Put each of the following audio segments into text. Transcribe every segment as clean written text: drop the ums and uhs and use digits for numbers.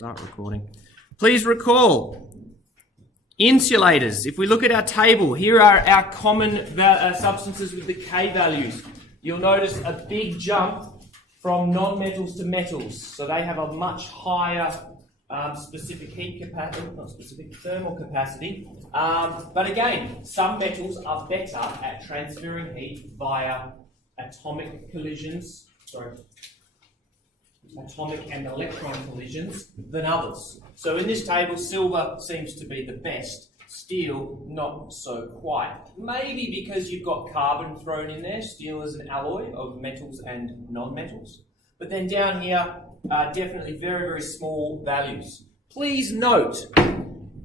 Start recording. Please recall, insulators. If we look at our table, here are our common substances with the K values. You'll notice a big jump from non-metals to metals. So they have a much higher specific heat capacity, not specific thermal capacity. But again, some metals are better at transferring heat via atomic collisions, atomic and electron collisions than others. So in this table, silver seems to be the best. Steel, not so quite. Maybe because you've got carbon thrown in there. Steel is an alloy of metals and non-metals. But then down here, definitely very, very small values. Please note,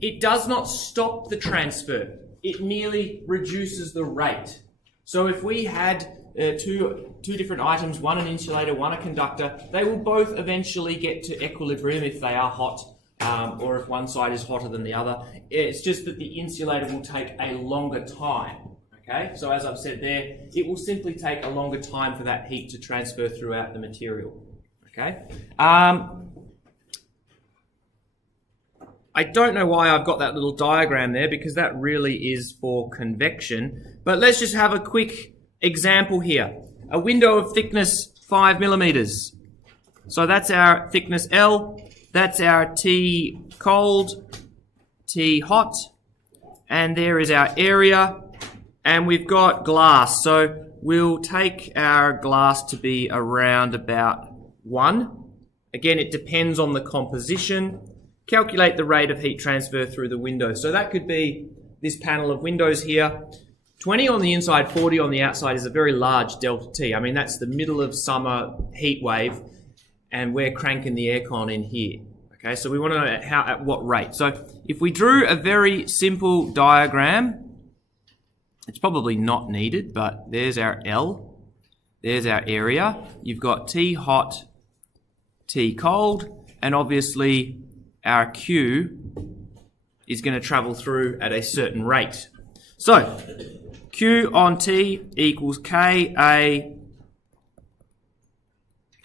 it does not stop the transfer. It merely reduces the rate. So if we had two different items, one an insulator, one a conductor, they will both eventually get to equilibrium if they are hot, or if one side is hotter than the other. It's just that the insulator will take a longer time. Okay, so as I've said there, it will simply take a longer time for that heat to transfer throughout the material. Okay. I don't know why I've got that little diagram there, because that really is for convection. But let's just have a quick example here. A window of thickness 5 millimeters. So that's our thickness L. That's our T cold, T hot. And there is our area. And we've got glass. So we'll take our glass to be around about 1. Again, it depends on the composition. Calculate the rate of heat transfer through the window. So that could be this panel of windows here. 20 on the inside, 40 on the outside is a very large delta T. I mean, that's the middle of summer heat wave, and we're cranking the aircon in here. Okay, so we want to know at what rate. So if we drew a very simple diagram, it's probably not needed, but there's our L, there's our area. You've got T hot, T cold, and obviously our Q is going to travel through at a certain rate. So Q on T equals Ka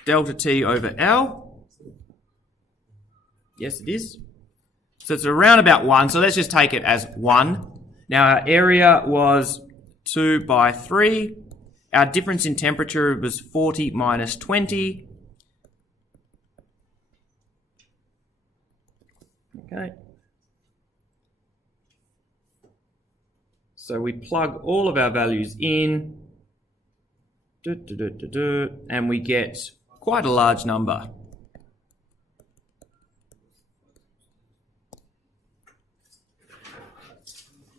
delta T over L. Yes, it is. So it's around about 1. So let's just take it as 1. Now our area was 2 by 3. Our difference in temperature was 40 minus 20. Okay. So we plug all of our values in, and we get quite a large number.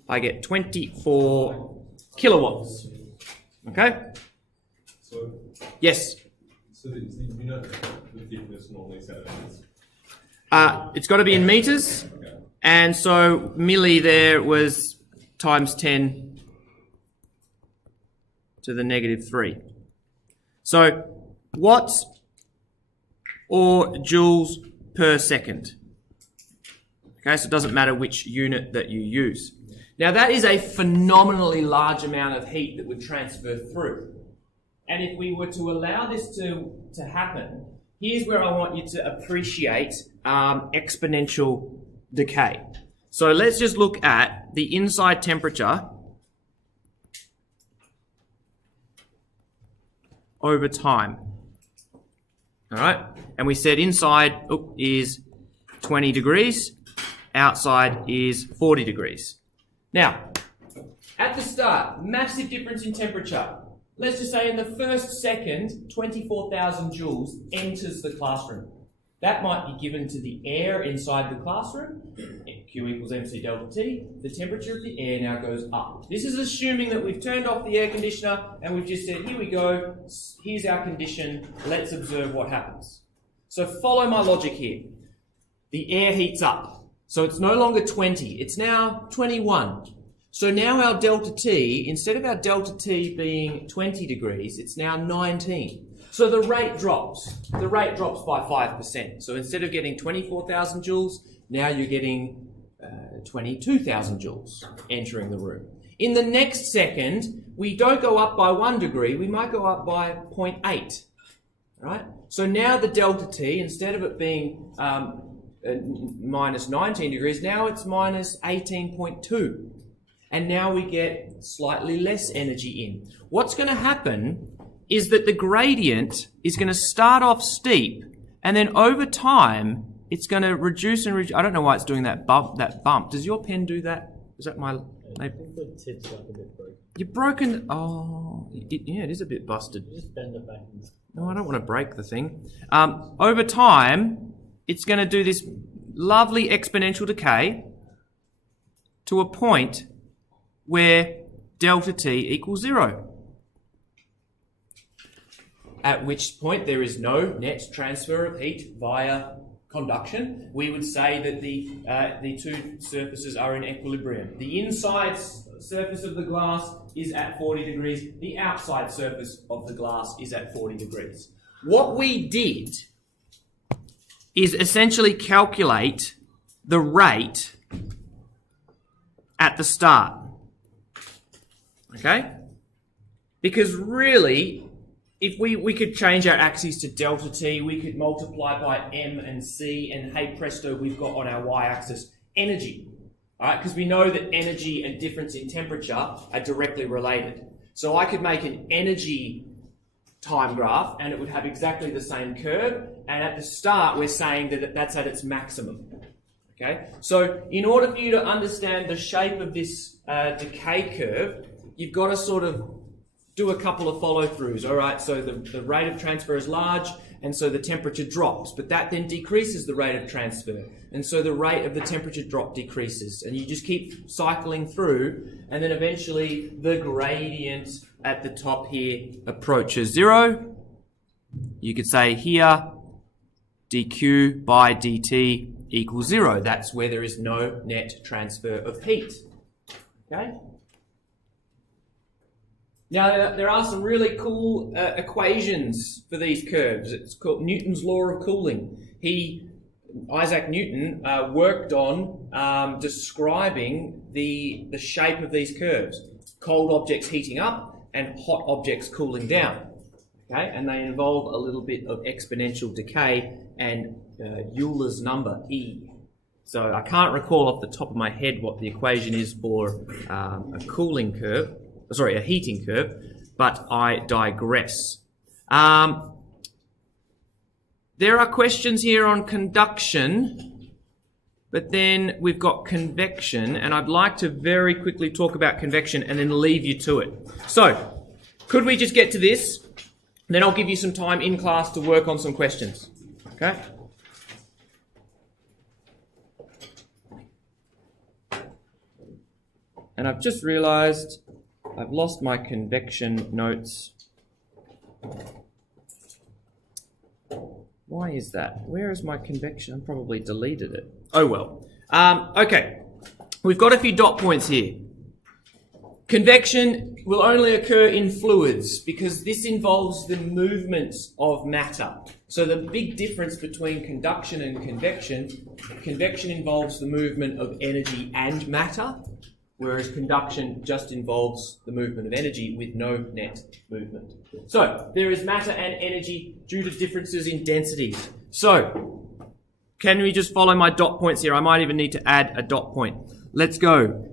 I get 24 kilowatts. Okay? So, yes? So the unit of thickness normally set is? It's got to be in meters. Okay. And so milli there was times 10 to the negative 3. So watts or joules per second. Okay, so it doesn't matter which unit that you use. Now that is a phenomenally large amount of heat that would transfer through. And if we were to allow this to happen, here's where I want you to appreciate exponential decay. So let's just look at the inside temperature over time. All right, and we said inside is 20 degrees, outside is 40 degrees. Now, at the start, massive difference in temperature. Let's just say in the first second, 24,000 joules enters the classroom. That might be given to the air inside the classroom. Q equals MC delta T. The temperature of the air now goes up. This is assuming that we've turned off the air conditioner and we've just said, here we go, here's our condition, let's observe what happens. So follow my logic here. The air heats up. So it's no longer 20, it's now 21. So now our delta T, instead of our delta T being 20 degrees, it's now 19. So the rate drops. The rate drops by 5%. So instead of getting 24,000 joules, now you're getting 22,000 joules entering the room. In the next second, we don't go up by 1 degree, we might go up by 0.8. Right? So now the delta T, instead of it being minus 19 degrees. Now it's minus 18.2. And now we get slightly less energy in. What's going to happen is that the gradient is going to start off steep, and then over time, it's going to reduce and reduce. I don't know why it's doing that bump. Does your pen do that? Is that my... I think the tip's like a bit broken. You've broken... Oh, yeah, it is a bit busted. Just bend it back. No, I don't want to break the thing. Over time, it's going to do this lovely exponential decay to a point where delta T equals 0. At which point there is no net transfer of heat via conduction. We would say that the two surfaces are in equilibrium. The inside surface of the glass is at 40 degrees. The outside surface of the glass is at 40 degrees. What we did is essentially calculate the rate at the start. Okay? Because really, if we could change our axes to delta T, we could multiply by M and C, and hey presto, we've got on our y-axis energy. All right, because we know that energy and difference in temperature are directly related. So I could make an energy time graph, and it would have exactly the same curve, and at the start we're saying that that's at its maximum. Okay, so in order for you to understand the shape of this decay curve, you've got to sort of do a couple of follow-throughs. All right, so the rate of transfer is large, and so the temperature drops, but that then decreases the rate of transfer, and so the rate of the temperature drop decreases, and you just keep cycling through, and then eventually the gradient at the top here approaches 0. You could say here dq by dt equals 0. That's where there is no net transfer of heat. Okay? Now, there are some really cool equations for these curves. It's called Newton's law of cooling. Isaac Newton, worked on describing the shape of these curves. Cold objects heating up and hot objects cooling down. Okay, and they involve a little bit of exponential decay and Euler's number, E. So I can't recall off the top of my head what the equation is for a cooling curve. Sorry, a heating curve, but I digress. There are questions here on conduction, but then we've got convection, and I'd like to very quickly talk about convection and then leave you to it. So, could we just get to this? Then I'll give you some time in class to work on some questions. Okay? And I've just realized I've lost my convection notes. Why is that? Where is my convection? I probably deleted it. Oh well. Okay. We've got a few dot points here. Convection will only occur in fluids because this involves the movement of matter. So the big difference between conduction and convection involves the movement of energy and matter, whereas conduction just involves the movement of energy with no net movement. So, there is matter and energy due to differences in density. So, can we just follow my dot points here? I might even need to add a dot point. Let's go.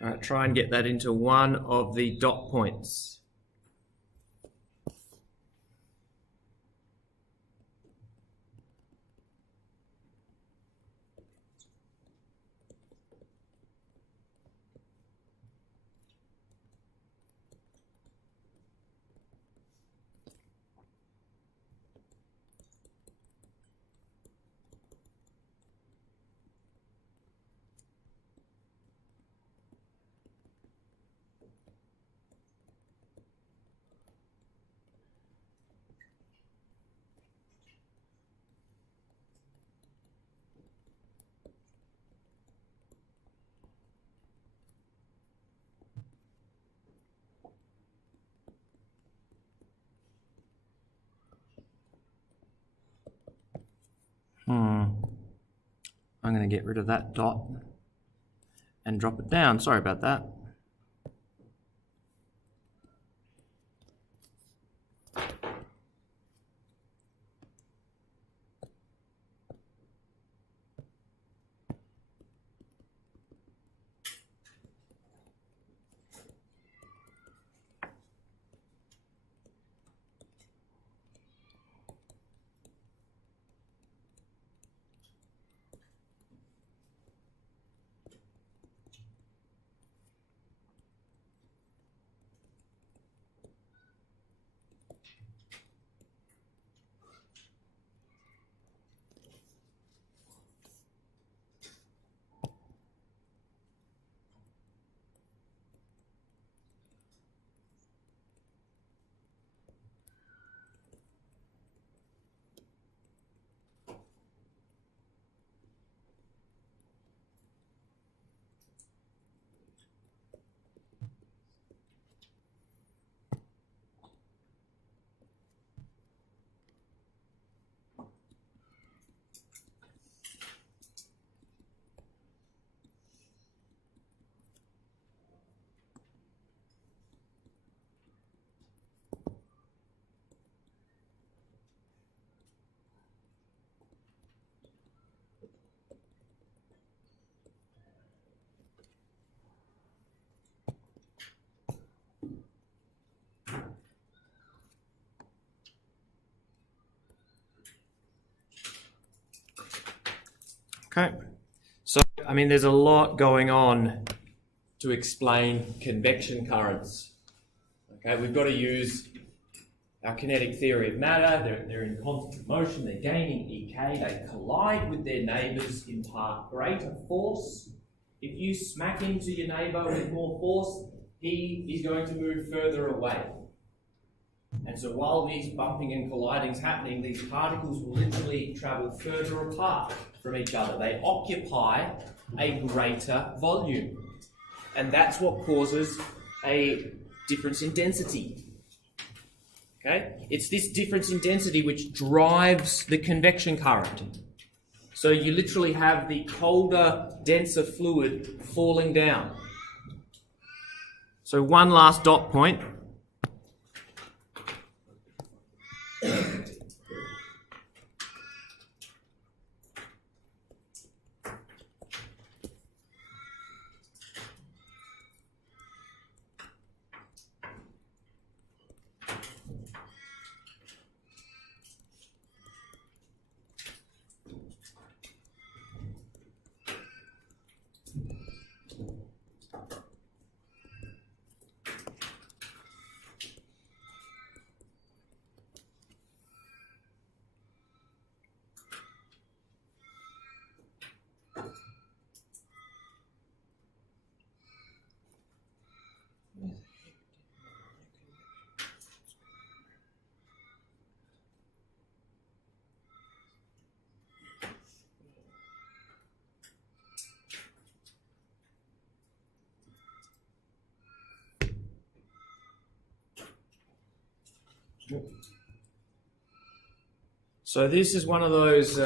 All right, try and get that into one of the dot points. I'm going to get rid of that dot and drop it down. Sorry about that. Okay, so I mean there's a lot going on to explain convection currents. Okay, we've got to use our kinetic theory of matter. They're in constant motion, they're gaining EK, they collide with their neighbours, impart greater force. If you smack into your neighbour with more force, he is going to move further away. And so while these bumping and colliding is happening, these particles will literally travel further apart from each other. They occupy a greater volume. And that's what causes a difference in density. Okay? It's this difference in density which drives the convection current. So you literally have the colder, denser fluid falling down. So one last dot point. So this is one of those,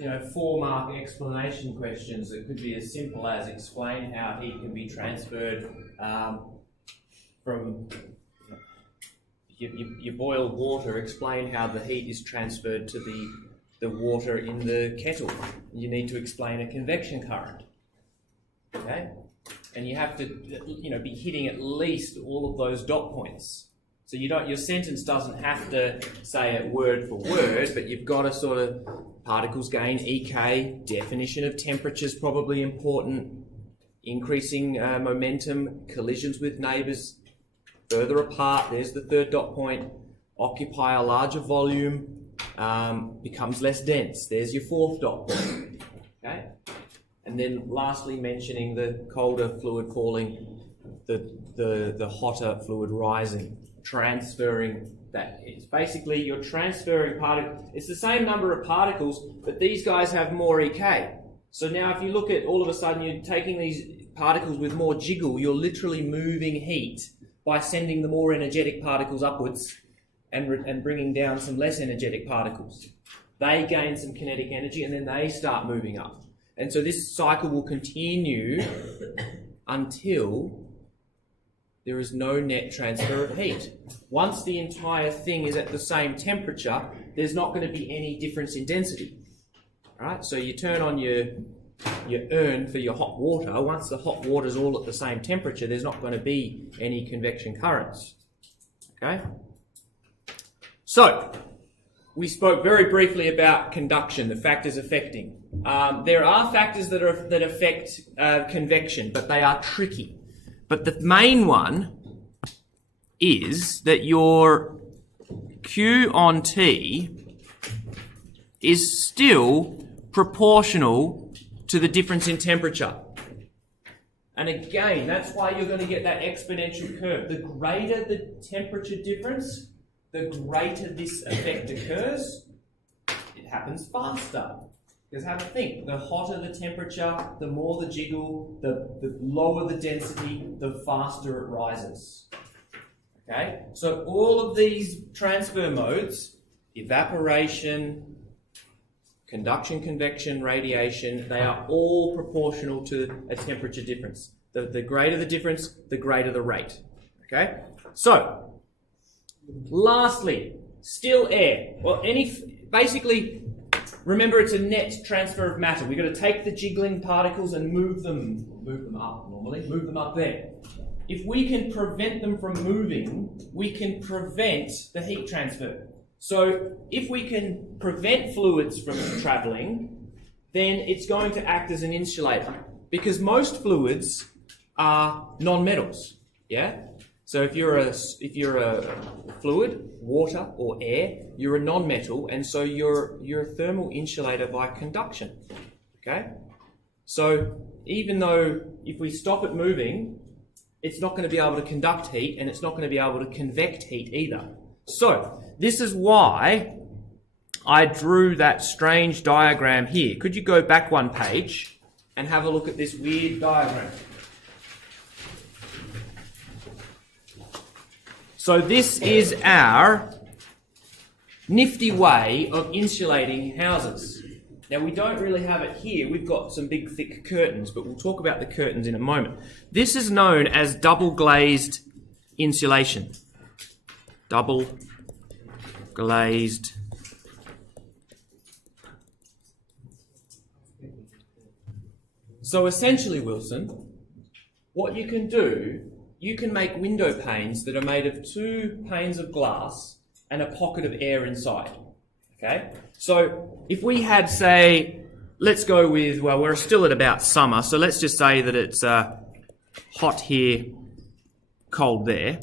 4-mark explanation questions that could be as simple as explain how heat can be transferred from you boil water, explain how the heat is transferred to the water in the kettle. You need to explain a convection current. Okay? And you have to, be hitting at least all of those dot points. So your sentence doesn't have to say it word for word, but you've got to sort of particles gain, EK, definition of temperature is probably important, increasing momentum, collisions with neighbours, further apart, there's the third dot point, occupy a larger volume, becomes less dense, there's your fourth dot point. Okay? And then lastly mentioning the colder fluid falling, the hotter fluid rising, transferring that. It's basically you're transferring particles. It's the same number of particles, but these guys have more EK. So now if you look at all of a sudden you're taking these particles with more jiggle, you're literally moving heat by sending the more energetic particles upwards and bringing down some less energetic particles. They gain some kinetic energy and then they start moving up. And so this cycle will continue until there is no net transfer of heat. Once the entire thing is at the same temperature, there's not going to be any difference in density. All right? So you turn on your urn for your hot water. Once the hot water is all at the same temperature, there's not going to be any convection currents. Okay? So, we spoke very briefly about conduction, the factors affecting. There are factors that affect convection, but they are tricky. But the main one is that your Q on T is still proportional to the difference in temperature. And again, that's why you're going to get that exponential curve. The greater the temperature difference, the greater this effect occurs. It happens faster. Because have a think, the hotter the temperature, the more the jiggle, the lower the density, the faster it rises. Okay? So all of these transfer modes, evaporation, conduction, convection, radiation, they are all proportional to a temperature difference. The greater the difference, the greater the rate. Okay? So, lastly, still air. Well, basically, remember it's a net transfer of matter. We've got to take the jiggling particles and move them up normally, move them up there. If we can prevent them from moving, we can prevent the heat transfer. So if we can prevent fluids from travelling, then it's going to act as an insulator because most fluids are non-metals. Yeah. So if you're a fluid, water or air, you're a non-metal, and so you're a thermal insulator by conduction. Okay. So even though if we stop it moving, it's not going to be able to conduct heat, and it's not going to be able to convect heat either. So this is why I drew that strange diagram here. Could you go back one page and have a look at this weird diagram? So this is our nifty way of insulating houses. Now we don't really have it here. We've got some big thick curtains, but we'll talk about the curtains in a moment. This is known as double glazed insulation. Double glazed So essentially, Wilson, what you can do, you can make window panes that are made of 2 panes of glass and a pocket of air inside. Okay? So if we had, say, let's go with, well, we're still at about summer, so let's just say that it's hot here, cold there.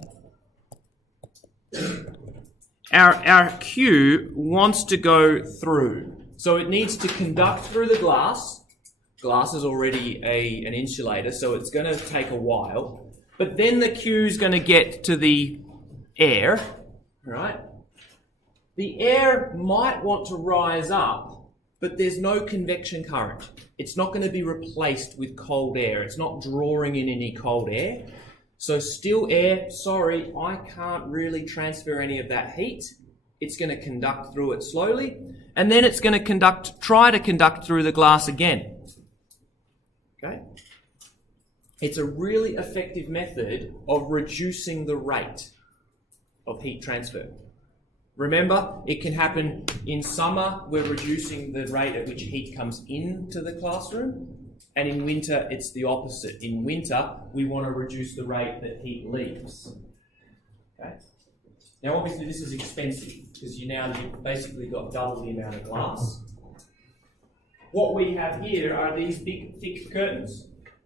Our Q wants to go through. So it needs to conduct through the glass. Glass is already an insulator, so it's going to take a while. But then the Q is going to get to the air, right? The air might want to rise up, but there's no convection current. It's not going to be replaced with cold air. It's not drawing in any cold air. So still air, sorry, I can't really transfer any of that heat. It's going to conduct through it slowly, and then it's going to try to conduct through the glass again. Okay? It's a really effective method of reducing the rate of heat transfer. Remember, it can happen in summer, we're reducing the rate at which heat comes into the classroom, And in winter, it's the opposite. In winter, we want to reduce the rate that heat leaves. Okay. Now, obviously, this is expensive because you've basically got double the amount of glass. What we have here are these big, thick curtains.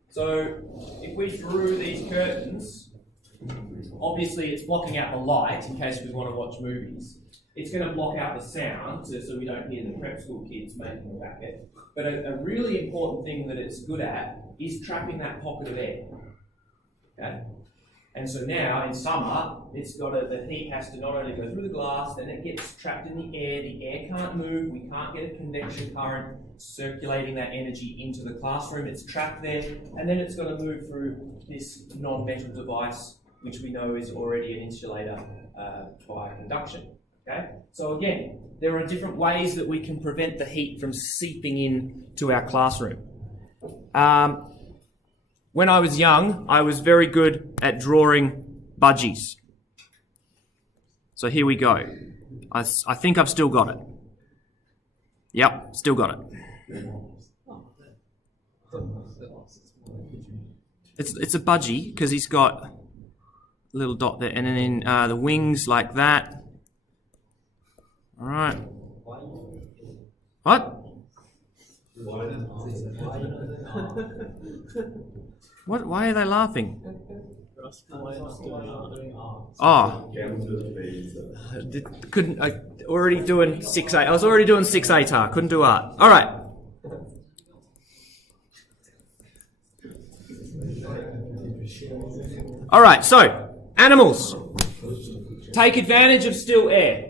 So, if we drew these curtains, obviously it's blocking out the light in case we want to watch movies. It's going to block out the sound so we don't hear the prep school kids making a racket. But a really important thing that it's good at is trapping that pocket of air. Okay? And so now, in summer, the heat has to not only go through the glass, then it gets trapped in the air can't move, we can't get a convection current circulating that energy into the classroom, it's trapped there, and then it's going to move through this non-metal device, which we know is already an insulator via conduction. Okay? So again, there are different ways that we can prevent the heat from seeping in to our classroom. When I was young, I was very good at drawing budgies. So here we go. I think I've still got it. Yep, still got it. It's a budgie because he's got a little dot there, and then the wings like that. All right. What? What? Why are they laughing? Oh, couldn't. I already doing 6A. I was already doing 6A tar. Couldn't do art. All right. All right. So animals take advantage of still air.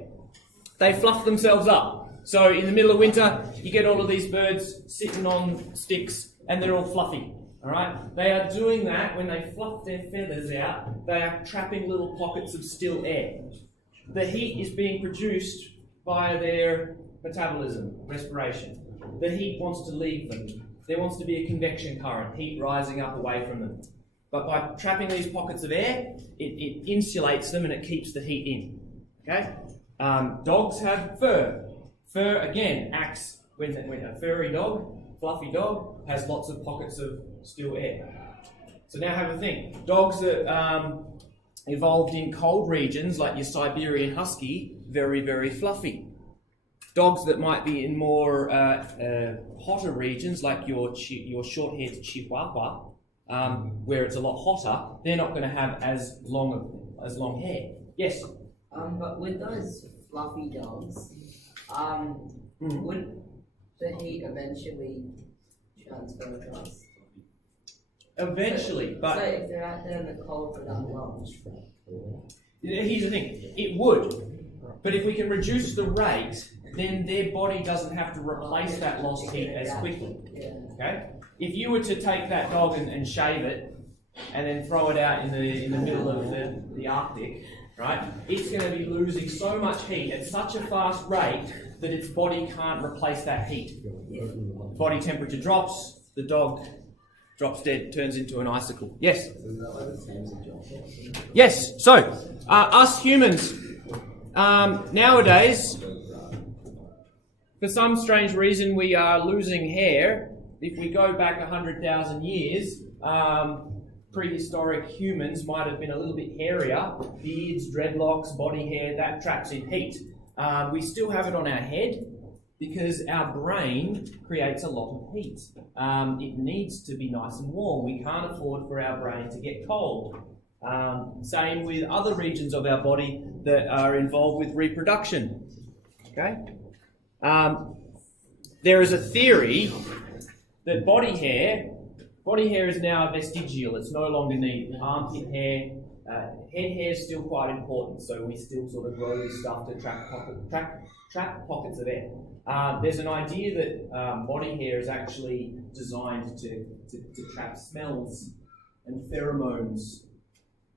They fluff themselves up. So in the middle of winter, you get all of these birds sitting on sticks, and they're all fluffy. All right? They are doing that when they fluff their feathers out. They are trapping little pockets of still air. The heat is being produced via their metabolism, respiration. The heat wants to leave them. There wants to be a convection current, heat rising up away from them. But by trapping these pockets of air, it insulates them and it keeps the heat in. Okay? Dogs have fur. Fur, again, acts when a furry dog, fluffy dog, has lots of pockets of still air. So now have a think. Dogs that evolved in cold regions, like your Siberian Husky, very, very fluffy. Dogs that might be in more hotter regions, like your short-haired Chihuahua, where it's a lot hotter, they're not going to have as long hair. Yes? But with those fluffy dogs, would the heat eventually transfer across? Eventually, but... So if they're out there in the cold for that long... Here's the thing, it would, but if we can reduce the rate, then their body doesn't have to replace that lost heat as quickly. Okay? If you were to take that dog and shave it, and then throw it out in the middle of the Arctic, right? It's going to be losing so much heat at such a fast rate that its body can't replace that heat. Body temperature drops, the dog drops dead, turns into an icicle. Yes? Yes, so, us humans, nowadays, for some strange reason, we are losing hair. If we go back 100,000 years, prehistoric humans might have been a little bit hairier. Beards, dreadlocks, body hair, that traps in heat. We still have it on our head because our brain creates a lot of heat. It needs to be nice and warm. We can't afford for our brain to get cold. Same with other regions of our body that are involved with reproduction. Okay? There is a theory that body hair is now vestigial. It's no longer needed. Armpit hair, head hair is still quite important, so we still sort of grow this stuff to trap pockets of air. There's an idea that body hair is actually designed to trap smells and pheromones,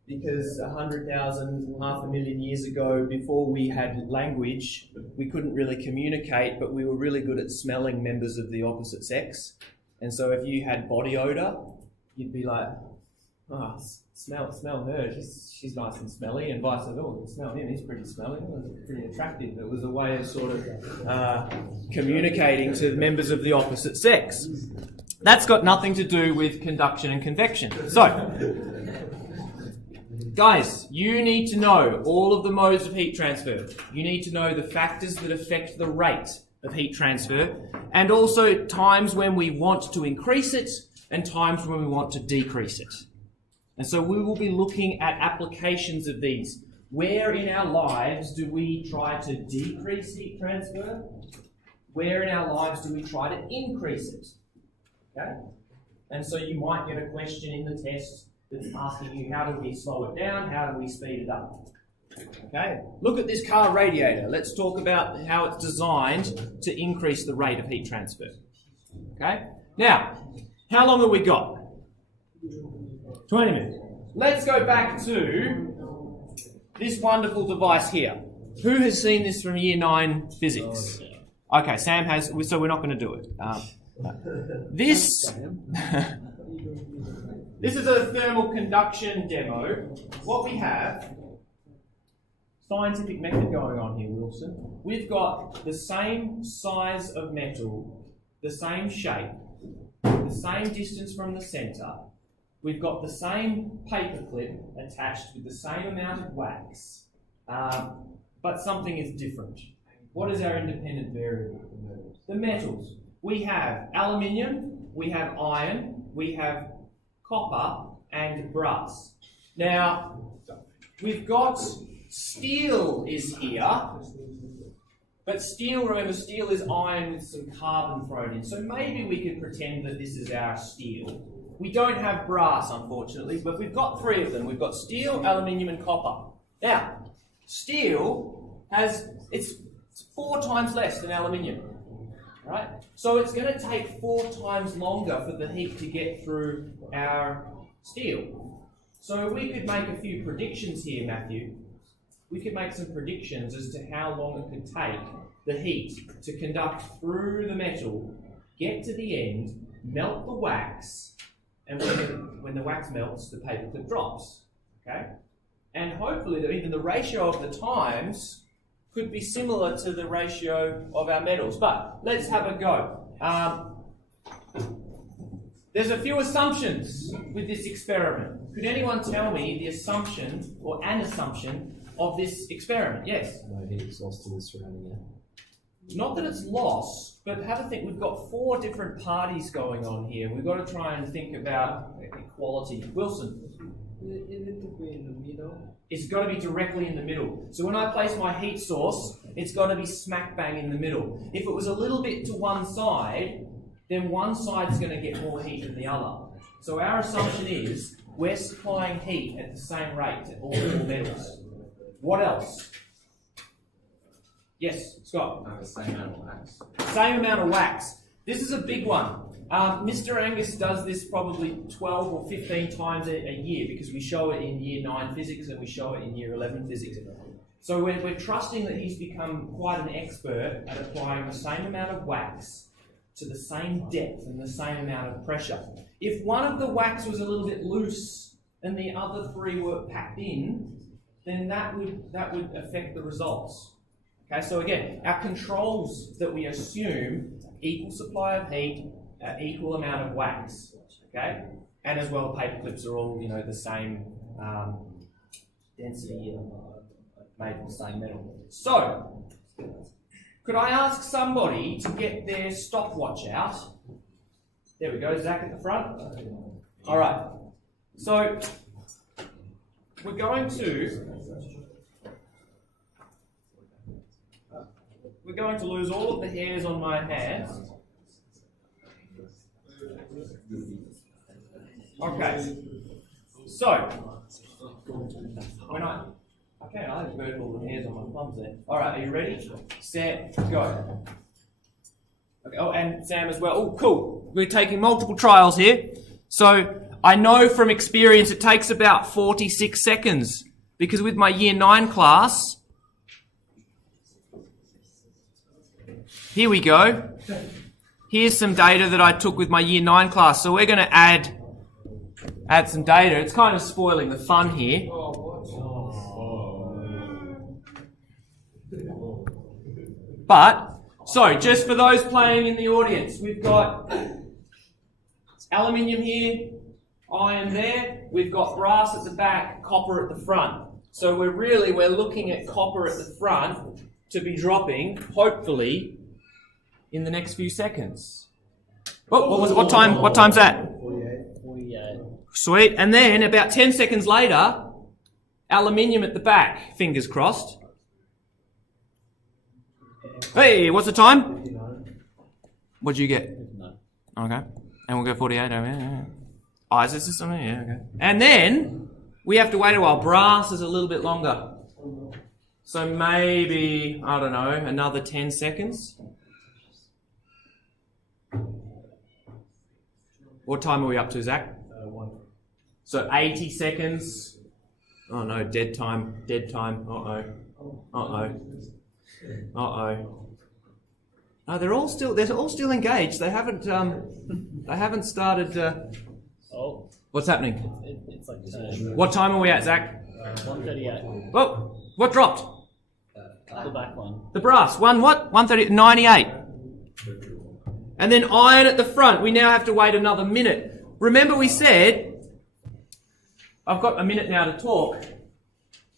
because 100,000, 500,000 years ago, before we had language, we couldn't really communicate, but we were really good at smelling members of the opposite sex. And so if you had body odour, you'd be like, oh, smell her, she's nice and smelly, and vice versa, oh, smell him, he's pretty smelly, pretty attractive. It was a way of sort of communicating to members of the opposite sex. That's got nothing to do with conduction and convection. So, guys, you need to know all of the modes of heat transfer. You need to know the factors that affect the rate of heat transfer, and also times when we want to increase it and times when we want to decrease it. And so we will be looking at applications of these. Where in our lives do we try to decrease heat transfer? Where in our lives do we try to increase it? Okay? And so you might get a question in the test that's asking you, how do we slow it down? How do we speed it up? Okay? Look at this car radiator. Let's talk about how it's designed to increase the rate of heat transfer. Okay? Now, how long have we got? 20 minutes. Let's go back to this wonderful device here. Who has seen this from Year 9 physics? Okay, Sam has, so we're not going to do it. This is a thermal conduction demo. What we have, scientific method going on here, Wilson. We've got the same size of metal, the same shape, the same distance from the centre. We've got the same paper clip attached with the same amount of wax, but something is different. What is our independent variable? The metals. We have aluminium, we have iron, we have copper and brass. Now, we've got steel is here, but steel, remember, steel is iron with some carbon thrown in. So maybe we could pretend that this is our steel. We don't have brass, unfortunately, but we've got three of them. We've got steel, aluminium and copper. Now, steel it's 4 times less than aluminium. Right? So it's going to take 4 times longer for the heat to get through our steel. So we could make a few predictions here, Matthew. We could make some predictions as to how long it could take the heat to conduct through the metal, get to the end, melt the wax, and when the wax melts, the paperclip drops. Okay? And hopefully even the ratio of the times could be similar to the ratio of our metals. But let's have a go. There's a few assumptions with this experiment. Could anyone tell me the assumption, or an assumption, of this experiment? Yes? No heat is lost in the surrounding air. Not that it's lost, but have a think. We've got 4 different parties going on here. We've got to try and think about equality. Wilson? Is it to be in the middle? It's got to be directly in the middle. So when I place my heat source, it's got to be smack bang in the middle. If it was a little bit to one side, then one side's going to get more heat than the other. So our assumption is we're supplying heat at the same rate to all 4 metals. What else? Yes, Scott? Same amount of wax. Same amount of wax. This is a big one. Mr. Angus does this probably 12 or 15 times a year because we show it in Year 9 physics and we show it in Year 11 physics. So we're trusting that he's become quite an expert at applying the same amount of wax to the same depth and the same amount of pressure. If one of the wax was a little bit loose and the other 3 were packed in, then that would affect the results. Okay, so again, our controls that we assume equal supply of heat, equal amount of wax, okay, and as well paper clips are all the same density made of the same metal. So, could I ask somebody to get their stopwatch out? There we go, Zach at the front. All right. So we're going to lose all of the hairs on my hands. Okay. So when I have burned all the hairs on my thumbs there. All right, are you ready? Set, go. Okay. Oh, and Sam as well. Oh, cool. We're taking multiple trials here. So I know from experience it takes about 46 seconds because with my Year 9 class, here we go. Here's some data that I took with my Year 9 class. So we're going to add some data. It's kind of spoiling the fun here. But, so just for those playing in the audience, we've got Aluminium here, iron there. We've got brass at the back, copper at the front. So we're looking at copper at the front to be dropping, hopefully, in the next few seconds. Oh, what time's that? 48. Sweet. And then about 10 seconds later, aluminium at the back. Fingers crossed. Hey, what's the time? 59. What'd you get? 59. Okay. And we'll go 48 over here. Oh, is this something? Yeah, okay. And then we have to wait a while. Brass is a little bit longer. So maybe, I don't know, another 10 seconds. What time are we up to, Zach? 1. So 80 seconds. Oh no, dead time. Uh-oh. No, they're all still engaged. They haven't started. Oh, What's happening? it's like What time are we at, Zach? 138. Oh, what dropped? The back one. The brass. 98. And then iron at the front. We now have to wait another minute. Remember we said, I've got a minute now to talk.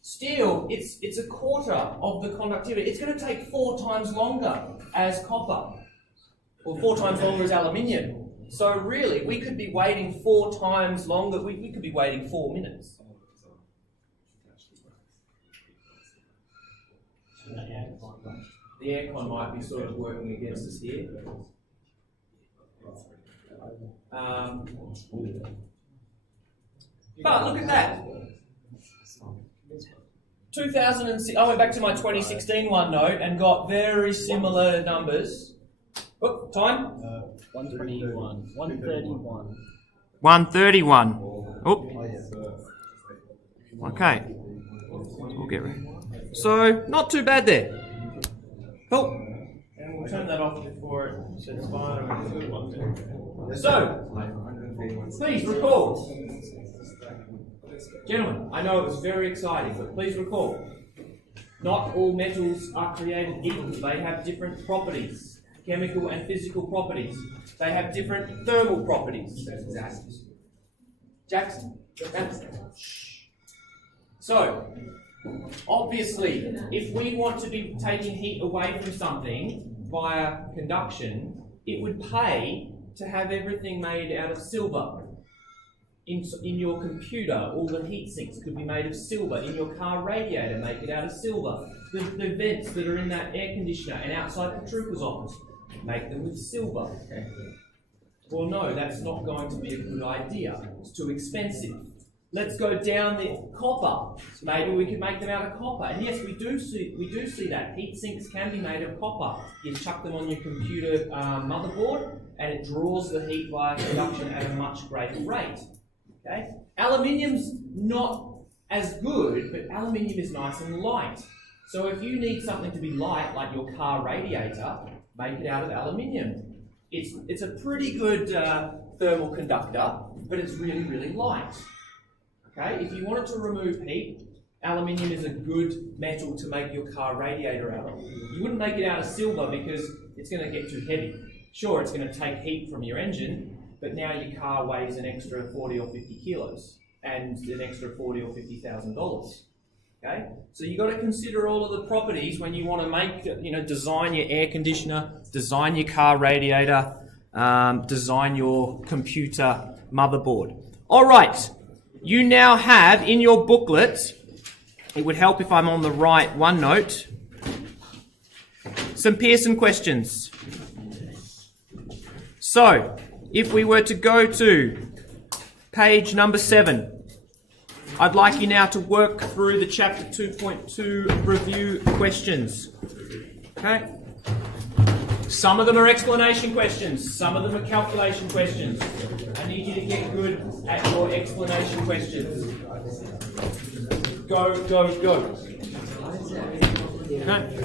Steel, it's a quarter of the conductivity. It's going to take 4 times longer as copper. Or 4 times longer as aluminium. So really, we could be waiting 4 times longer. We could be waiting 4 minutes. The aircon might be sort of working against us here. But look at that. 2006. I went back to my 2016 OneNote and got very similar numbers. Oh, time? 121. 131. 131. Oh. Okay. We'll get ready. So, not too bad there. Cool. And we'll turn that off before it sets fire. So, please recall. Gentlemen, I know it was very exciting, but please recall, not all metals are created equal. They have different properties, chemical and physical properties. They have different thermal properties. Jackson. So, obviously, if we want to be taking heat away from something via conduction, it would pay to have everything made out of silver. In your computer, all the heat sinks could be made of silver. In your car radiator, make it out of silver. The vents that are in that air conditioner and outside the trooper's office, make them with silver. Well, no, that's not going to be a good idea. It's too expensive. Let's go down the copper. Maybe we can make them out of copper. And yes, we do see that. Heat sinks can be made of copper. You chuck them on your computer motherboard and it draws the heat via conduction at a much greater rate. Okay? Aluminium's not as good, but aluminium is nice and light. So if you need something to be light, like your car radiator, make it out of aluminium. It's a pretty good thermal conductor, but it's really, really light. Okay? If you wanted to remove heat, aluminium is a good metal to make your car radiator out of. You wouldn't make it out of silver because it's going to get too heavy. Sure, it's going to take heat from your engine, but now your car weighs an extra 40 or 50 kilos and an extra $40,000 or $50,000. Okay, so you've got to consider all of the properties when you want to make, design your air conditioner, design your car radiator, design your computer motherboard. All right, you now have in your booklet. It would help if I'm on the right OneNote. Some Pearson questions. So, if we were to go to page number 7, I'd like you now to work through the chapter 2.2 review questions. Okay? Some of them are explanation questions, some of them are calculation questions. I need you to get good at your explanation questions. Go. Okay.